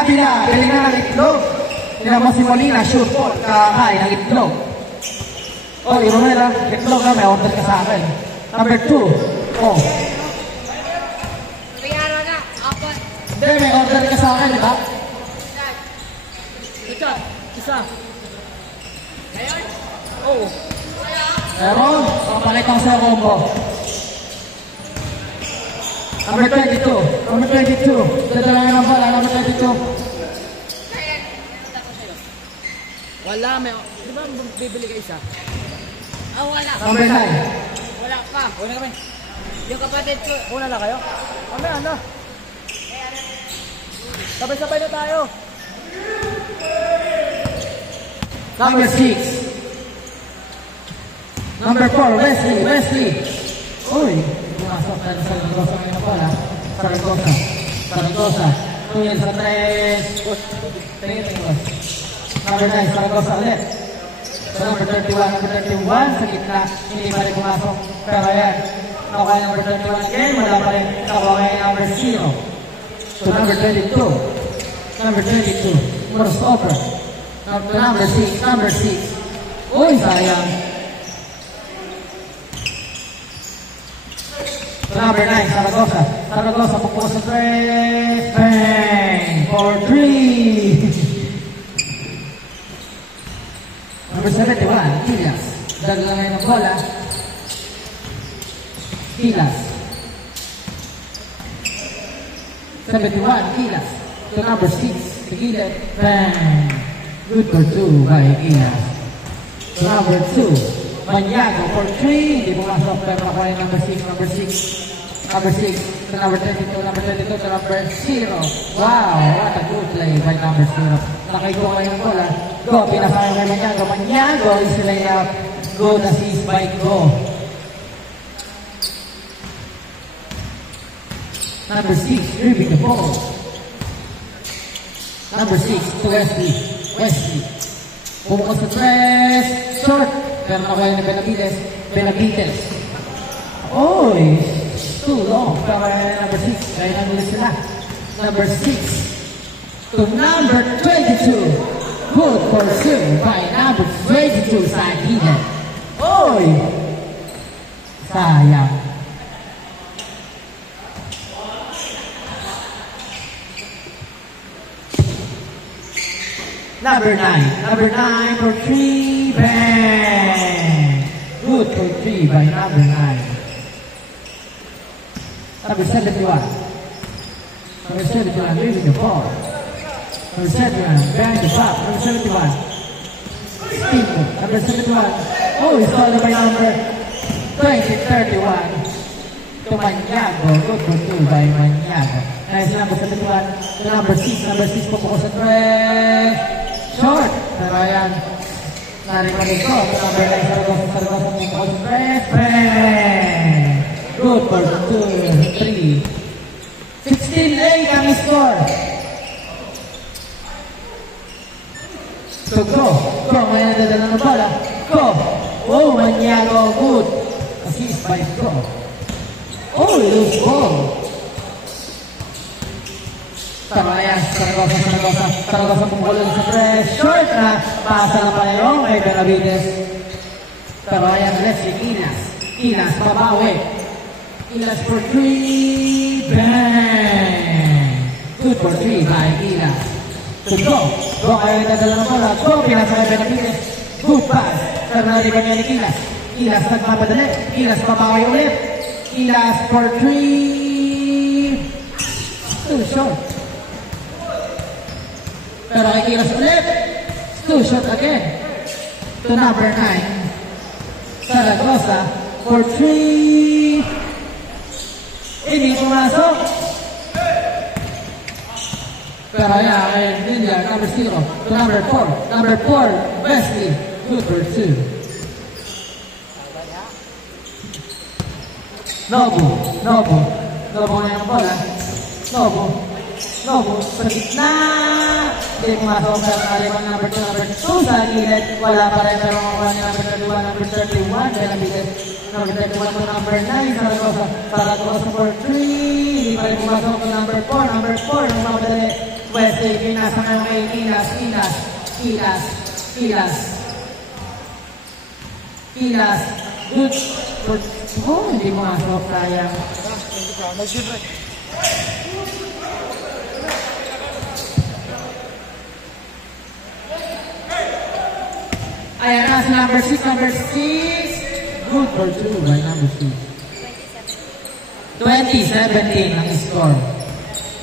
Abila, galing na ng itlog. Tingnan mo si Molina, shoot ball, kakain ng itlog. Oh, Romela, itlog na, may order ka sa akin. Number 2. Oh. Hindi, may order ka sa akin, di ba? Isa. Ngayon? Oo. Pero, pakapakita ko sa combo. Number 22. Number 22. Dadala ng bola, number 22. Wala, may... Di ba bibili ka isa? Ah, wala. Number 9. Wala pa. Una kami. Yung kapatid ko. Una na kayo? Kami, ano? Sabay-sabay na tayo. Number 6. Number 4, Wesley. Uy, pumasok tayo sa Saragosa ngayon na bola. Saragosa. Tuyel sa 3. Number 9, Saragosa ulit. So number 31, sa gitna, hindi pa rin pumasok. Pero ayan, nakuha number 31 again, wala pa rin nakuha number 0. So number 22. Crossover. Number 6. Uy, sayang. So number 9, Saragosa, pupukas sa 3. Bang! For 3. Number 71, Kilas. Dagla ngayon ng bola. Kilas. 71, Kilas. To number 6, Tequila. Bang! Good for 2 by Kilas. To number 2, Maniago for 3. Hindi pumasok pero nakuha yung number 6. Number 6 to number 32, to number 0. Wow, what a good play by number 0. Nakaigo ngayon ng bola. Go, pinasaya kay Maniago. Maniago is layup. Good assist by Go. Number 6, dribbling the ball. Number 6 to Wesley. Pumunta sa press. Short. Pero nakuha ni Benavides. Oy, too long. Pero number 6. Kaya nanulit sila. Number 6 to number 22. Good for 2 by number 22, Sagina. Oy! Sayang. Number 9 for 3, bang! Good for 3 by number 9. Number 71. Leaving the ball. Number 71, behind the back. Number 71. Steve. Number 71. Oh, he's called by number 31. To Maniago. Good for 2 by Maniago. Nice number 71. To number 6. Number 6 pupuko sa 3. Short. Pero ayan. Narinig ko. To number 9. Saragosa pupuko sa 3. Good for 2. 3. 16-8 ang score. So go, may nadadala ng bola. Go! Oh, Maniago, good. Assist by Go. Oh, loose ball. Tama yan, Saragosa pumukulong sa press. Short na, pasa na pala yung kay Benavides. Tama yan, let's see, Kilas, babawi. Kilas for 3, bang! Good for 3 by Kilas. So go kayo dadala ng bola. Go, pinasa kay Benavides. Good pass. Pero naliban niya ni Kilas. Kilas nagmamadali. Kilas pabawi ulit. Kilas for 3. Too short. Pero kay Kilas ulit. Too short again. To number 9. Saragosa for 3. Hindi pumasok. Pero ayan, Ninja, number 0, to number 4. Number 4, Wesley, good for 2. Nobo na yung bola. Nobo, sa gitna. Hindi pumasok sa naliman number 2, number 2 sa gilid. Wala pa rin, pero makuha niya number 31, Benavides. Number 31 to number 9, Saragosa for 3. Hindi pa rin pumasok to number 4, nang mamadali. West Wesley, Kinas sa ngayon kay Kinas. Good. Oh, hindi mo masok, sayang. Ayan na, si number 6. Good for 2 by number 6. 20-17 ang score.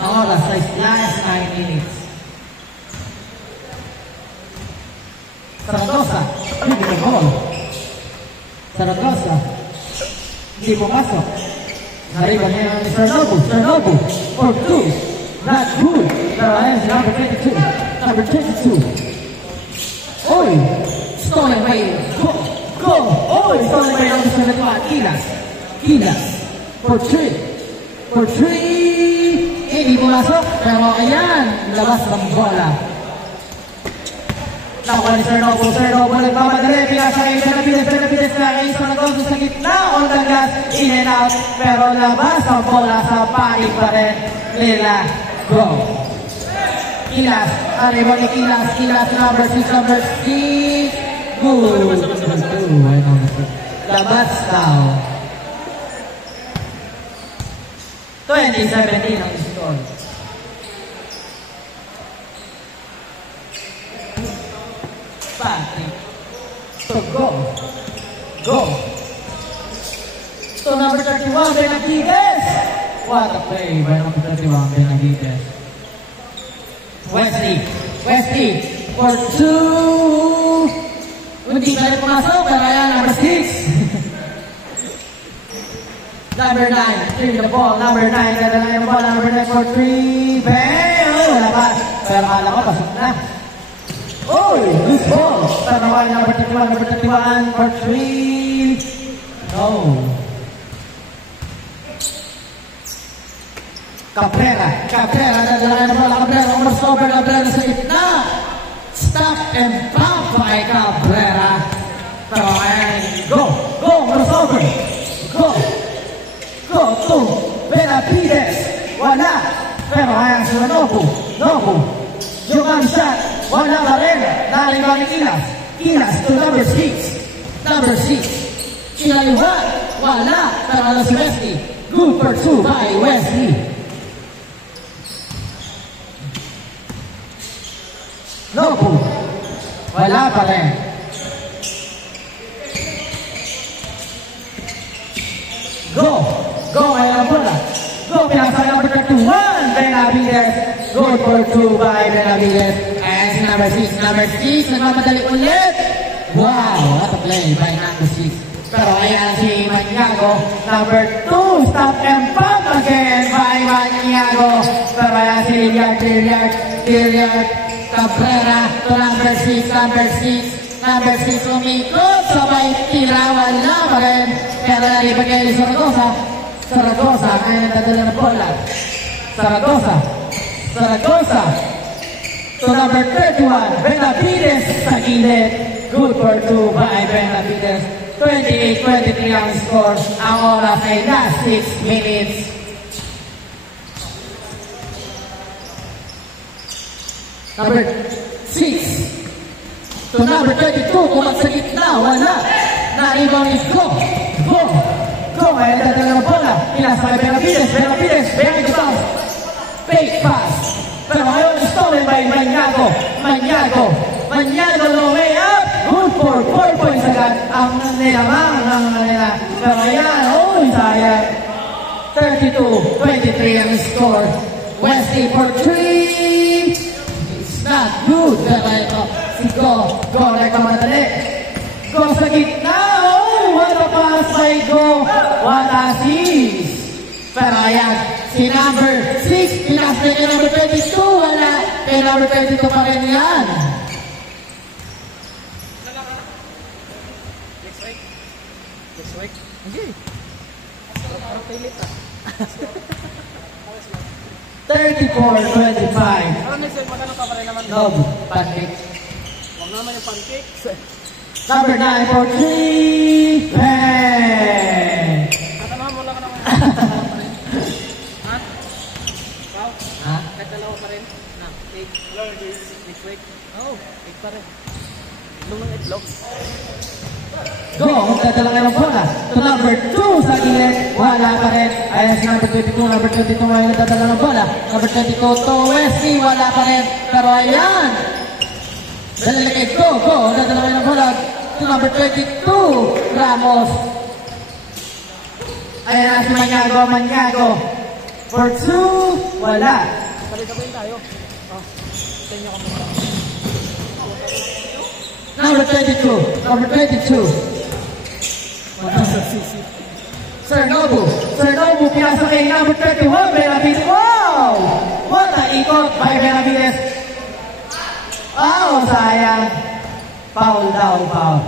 Ang oras ay last 9 minutes. Saragosa, hindi mo goal. Saragosa, hindi mo pasok. Nariban niya ni Sarnobu for 2. Not good. Pero ayan si number 22. Oy! Stolen by Go! Oy! Stolen by number 71. Kilas. For 3. Hindi pumasok. Pero ayan, labas ng bola. Nakuha ni Sarnobu. Nagmamadali. Pinasa kayo sa Benavides na kayo sa nagawin sa gitna. On the gas. In and out. Pero labas ang bola sa panig pa rin nila. Go! Kilas. Arriba ni Kilas. Number 6. Good. Labas daw. 20-17 ang score. Patrick. So go. So number 31, Benavides. What a play by number 31, Benavides. Wesley for 2. Hindi tayo pumasok, pero ayan, number 6. Number 9, clear the ball. Number 9, dadala yung ball. Number 9 for 3. Bang! Oh, wala pa. Pero akala ko, pasok na. Oh, loose ball. Pero nawala number 31 for 3. No. Cabrera, dadala yung ball. Cabrera, umastopper, Cabrera sa gitna. Stop and pump by Cabrera. Pero ayan, go, crossover. Go to Benavides. Wala. Pero ayan, si Nobu. Yung ang shot, wala pa rin. Naliba ni Kilas to number 6. Sinaliwa, wala. Pero ano si Wesley. Good for 2 by Wesley. Nobu. Wala pa rin. Go, ayan ang bola. Go, pinasa number 31, Benavides. Good for 2 by Benavides. And si number 6, nagmamadali ulit. Wow, what a play by number 6. Pero ayan si Maniago, number 2, stop and pump again by Maniago. Pero ayan si Liliard. Cabrera to number 6. Number 6 umikot, sabay tirawan na pa rin. Pero nalibag kayo ni Saragosa, kaya nagdadala ng bola. Saragosa to number 31, Benavides sa gilid. Good for 2 by Benavides. 28-23 ang score. Ang oras ay last 6 minutes. Number 6 to number 32, kumag sa gitna, wala. Naibaw ni Go. May nagdadala ng bola. Pinasa kay Benavides, behind the bounce. Fake pass. Pero ngayon, stolen by Maniago no way up. Good for 4 points agad. Ang nilamang ng nila. Pero ayan, sayang. 32-23 ang score. Wesley for 3. It's not good. Pero ito, si Go nagmamadali. Go sa gitna. What a pass by Go. What assist. Pero ayan, si number 6, pinasa niya number 22, wala. Kay number 22 pa rin yan. Next week? Hindi. Parang pilit 34-25. Ano next week, magkano pa rin naman? No, pancake. Huwag naman yung pancake. Number 9 for 3. Bang! Katamahan mo lang ka naman. Ha? Wow? Ha? Kahit dalawa pa rin? Na, cake. Wait. Oh, egg pa rin. Itlog ng itlog. Go, magdadala kayo ng bola. To number 2 sa gilid. Wala pa rin. Ayan si number 22. Number 22 ay nagdadala ng bola. Number 22 to Wesley. Wala pa rin. Pero ayan. Dalalagay. Go, go. Magdadala kayo ng bola. To number 22. Ramos. Ayan na si Maniago. Maniago. For 2. Wala. Sabay-sabayin tayo. Oh, sa inyo ka muna. Number 22. Number 22. Sir Nobu. Sir Nobu, pinasa kay number 21, Benavides. Wow! What a ikot by Benavides. Oh, sayang. Foul daw, foul.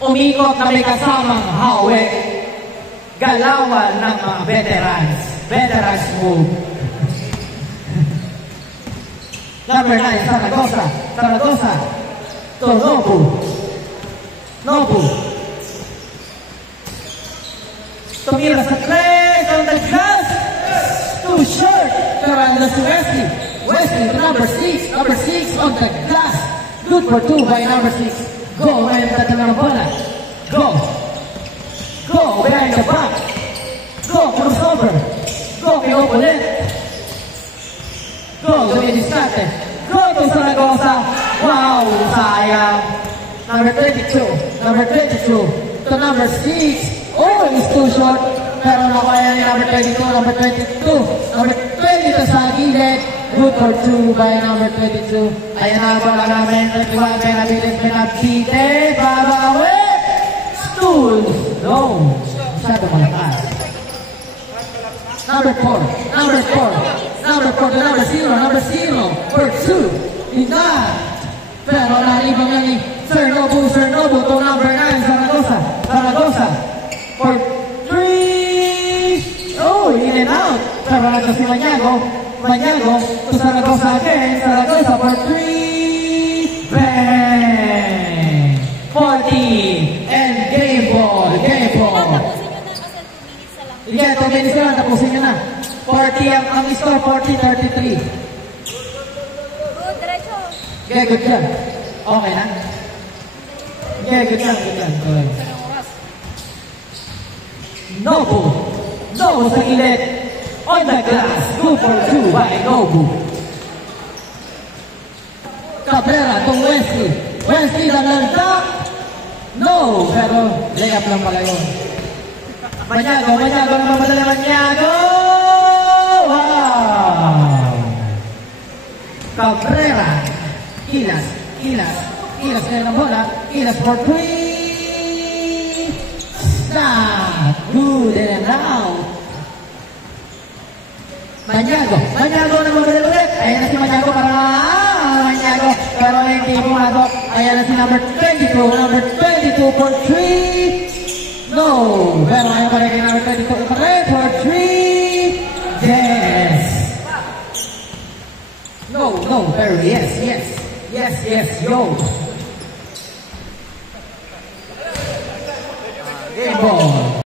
Umikot na may kasamang hawik. Galawan ng mga veterans. Veterans move. Number 9, Zaragoza. Zaragoza. To Nobu. Nobu. Tumira sa tres on the glass. Too short. Karanda si Wesley. Wesley to number 6. Number 6 on the glass. Good for 2 by number 6. Go. Ngayon tatala ng bola. Go. Go. Behind the back. Go. Crossover. Go. Kay opponent. Go. Gawin diskarte. Go to Zaragoza. Wow. Sayang. Number 22. Number 22 to number 6. Oh, it's too short. Pero nakaya ni number 22, number 22. Number 22 sa gilid. Good for 2 by number 22. Ayan na ba namin. 21, Benavides. Babawi. Stool. No. Masyado malakas. Number 4. Number 4. Number 4 to number 0. Number 0 for 2. Enough. Pero nalibang na ni Sir Nobu to number 9. Zaragoza. Zaragoza. For 3. Oh, in and out. Pero nato si Maniago. Maniago to Zaragoza again. Zaragoza for 3. Bang! 40. And game ball. Game ball. Yeah, 2 minutes na lang. Tapusin nyo na. 40 ang score. 40-33. Good, diretso. Okay, good job. Okay na? Yeah, good job. Good job. Okay. Nobu. Nobu sa gilid. On the glass. Good for 2 by Nobu. Cabrera to Wesley. Wesley na lantak. No. Pero layup lang pala yun. Maniago. Maniago na mamadali. Maniago. Wow. Cabrera. Kilas. Kilas. Kilas na ng bola. Kilas for 3. Stop! Good and out. Maniago. Maniago na mamadali ulit. Ayan na si Maniago para Maniago. Pero hindi pumato. Ayan na si number 22. Number 22 for 3. No. Pero ayan pa rin number 22 for 3. Yes. No. Pero yes. Yes. Yes. Yes. Yo.